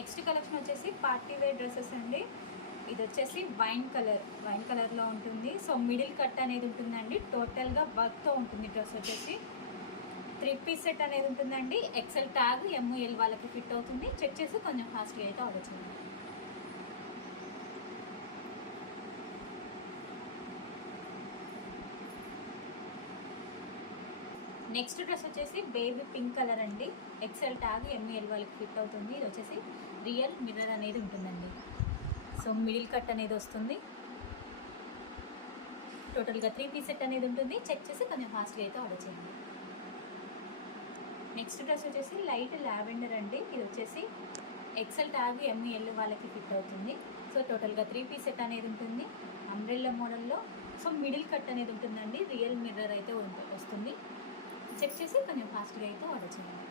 Next collection వచ్చేసి party wear dresses అండి. ఇది వచ్చేసి వైన్ కలర్లో ఉంటుంది. సో మిడిల్ కట్ అనేది ఉంటుందండి. టోటల్గా వర్క్తో ఉంటుంది. డ్రెస్ వచ్చేసి 3 పీస్ సెట్ అనేది ఉంటుందండి. ఎక్సెల్ ట్యాగ్ ML వాళ్ళకి ఫిట్ అవుతుంది. చెక్ చేసి కొంచెం ఫాస్ట్గా అయితే ఆర్డర్ చేయండి. నెక్స్ట్ డ్రెస్ వచ్చేసి బేబీ పింక్ కలర్ అండి. ఎక్సెల్ ట్యాగ్ ML వాళ్ళకి ఫిట్ అవుతుంది. ఇది వచ్చేసి రియల్ మిర్రర్ అనేది ఉంటుందండి. సో మిడిల్ కట్ అనేది వస్తుంది. టోటల్గా 3 పీస్ సెట్ అనేది ఉంటుంది. చెక్ చేసి కొంచెం ఫాస్ట్గా అయితే ఆర్డర్ చేయండి. నెక్స్ట్ డ్రెస్ వచ్చేసి లైట్ లావెండర్ అండి. ఇది వచ్చేసి ఎక్సెల్ ట్యాగ్ ML వాళ్ళకి ఫిట్ అవుతుంది. సో టోటల్గా 3 పీస్ సెట్ అనేది ఉంటుంది. అంబ్రెల్లా మోడల్లో. సో మిడిల్ కట్ అనేది ఉంటుందండి. రియల్ మిర్రర్ అయితే వస్తుంది. చెక్ చేసి కొంచెం ఫాస్ట్గా అయితే ఆర్డర్ చేయండి.